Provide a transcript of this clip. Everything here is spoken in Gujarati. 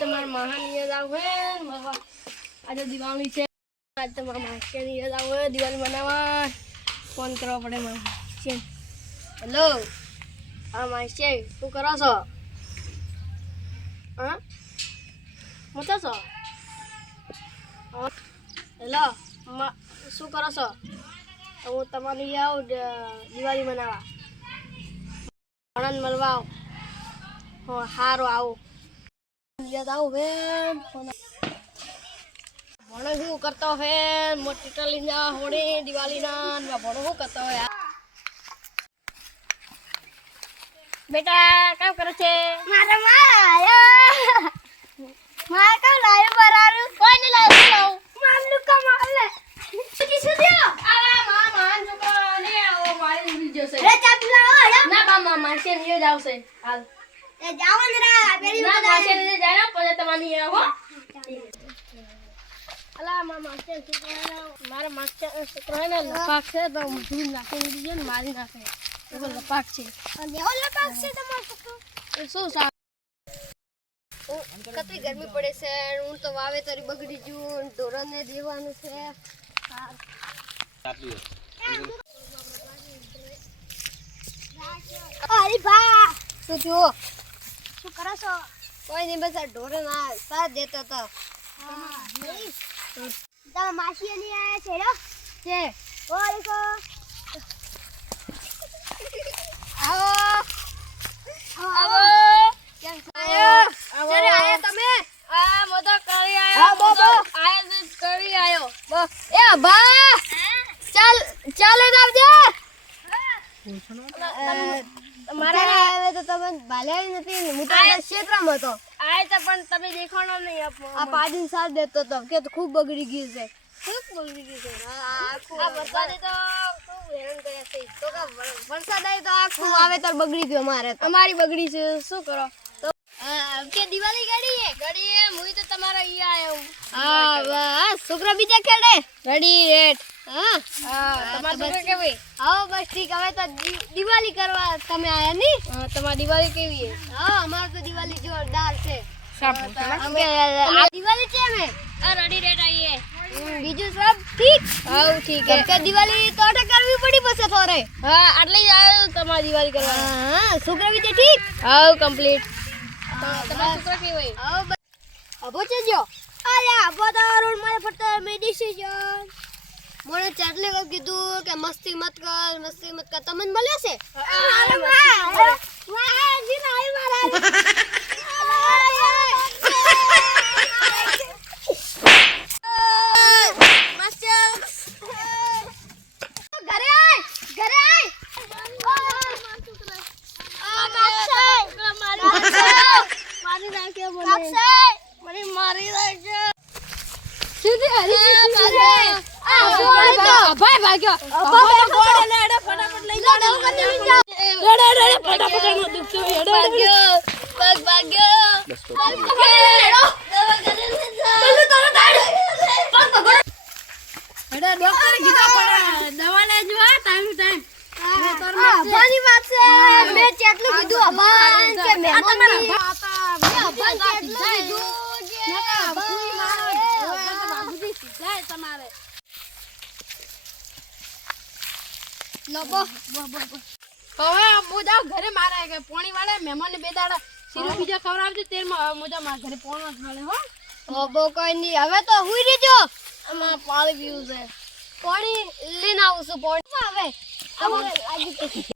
તમારા મહાની યાદ આવે આજે દિવાળી છે. આજે તમારા માસ્ટરની યાદ આવે દિવાળી મનાવવા. ફોન કરવો પડે માસ્ટર હેલો? હા માસ્ટર શું કરો છો? હા? મોટા છો. હેલો? શું કરો છો? હું તમારી આવું દિવાળી મનાવવા. આણંદ મળવા આવું. હા સારું આવું. યાદ આવું બેન ભણો શું કરતો હે મોટી ટલી જા હોળી દિવાળી ના ભણો શું કરતો હે બેટા કામ કરે છે? મારા માં આયો મારા કામ લાયો બરારું કોઈ ને લાયો લાવું મામલું કામ માલે સુજી સુજી આવા મા માન છોકરો ને આવો મારી ઉડી જશે. રે ચાપલા આયો ના બા મા માસે નિયો જાવશે હાલ. એ જાવ ને રા પેલી ના વખત ને જાય ને પછી તમારી નિયો હો. અલા મા માસે છોકરો મારા માસે છોકરાને લપાક છે તો ધૂળ નાખી દીધી ને મારી નાખે. એવો લપાક છે. અને એવો લપાક છે તમારો છોકરો? એ શું સા કતરી ગરમી પડે છે હું તો વાવેતરી બગડી ગયું ઢોરને દેવાનું છે. અરે બા શું થયું શું કરો છો? કોઈ નહીં બસ આ ઢોરે ના સાથ દેતો તો તમે માસી ની આયા છે રો છે. ઓ દેખો આવો. આવો. કેમ? આયો. આવો. આયા તમે? આ મો કરી આયો હા, બો, બો. આયો કરી આયો. બો. એ બા. ચાલ ચાલે આવજે. મારે આવે તો તમે ભાલ્યા નથી હું તો ક્ષેત્રમાં હતો. આ તો પણ તમે દેખાણો નહીં આપો આ પાડીને સાથ દેતો તો કે તો ખૂબ બગડી ગયું છે. દીધું આ વરસાદે તો ખૂબ હેરાન કર્યા છે. તો કે વર- વરસાદ આવ્યો તો આખું વાવેતર બગડી ગયું અમારે તમારી બગડી છે. શું કરો? તો કે દિવાળી ગાડી હે મુઈ તો તમારા અહીંયા આયો હા. બસ છોકરા બીજા ખેડે? ઘડી રેટ. હા. હા દિવાળી કરવા તમે આયા ની તમારી દિવાળી કેવી હા અમારે તો દિવાળી જોરદાર છે. દિવાળી છે અમે? રેડી રેટ આઈએ. બીજું સબ ઠીક? હાઉ ઠીક હે. કે દિવાળી તો અટક કરવી પડી પછી થોરે. હા આટલી જ આવ્યો તમારી દિવાળી કરવા હા છોકરા બીજા ઠીક? હાઉ કમ્પ્લીટ તમારા છોકરા કેવી આવો બસ. અબો છે જો. અલ્યા અબો તો રોડ મારે ફરતા મેડિસિન મને ચાટલે કો કીધું કે મસ્તી મત કર મસ્તી મત કર. તમને મળ્યો છે? મારી મને. મારી હરી ભાઈ ભાગ્યો ભાગ્યો પગ ભાગ્યો અભાની વાત છે મેં જેટલું કીધું અભાન કે મહેમાનની અભાન જેટલું કીધું કે અભાન લો બો હવે હું જાઉં ઘરે મારા કે પોણી વાળા મહેમાન ને બે દાડા સીરો બીજા ખવડાવજો તેરમાં હવે હું મારા ઘરે પોણો જ મળે હો. ઓ બો કોઈ નહીં હવે તો હુઈ રહેજો આમાં પાણી પીવું છે. પાણી લઈને આવું છું પાણી. આવે લાગી તો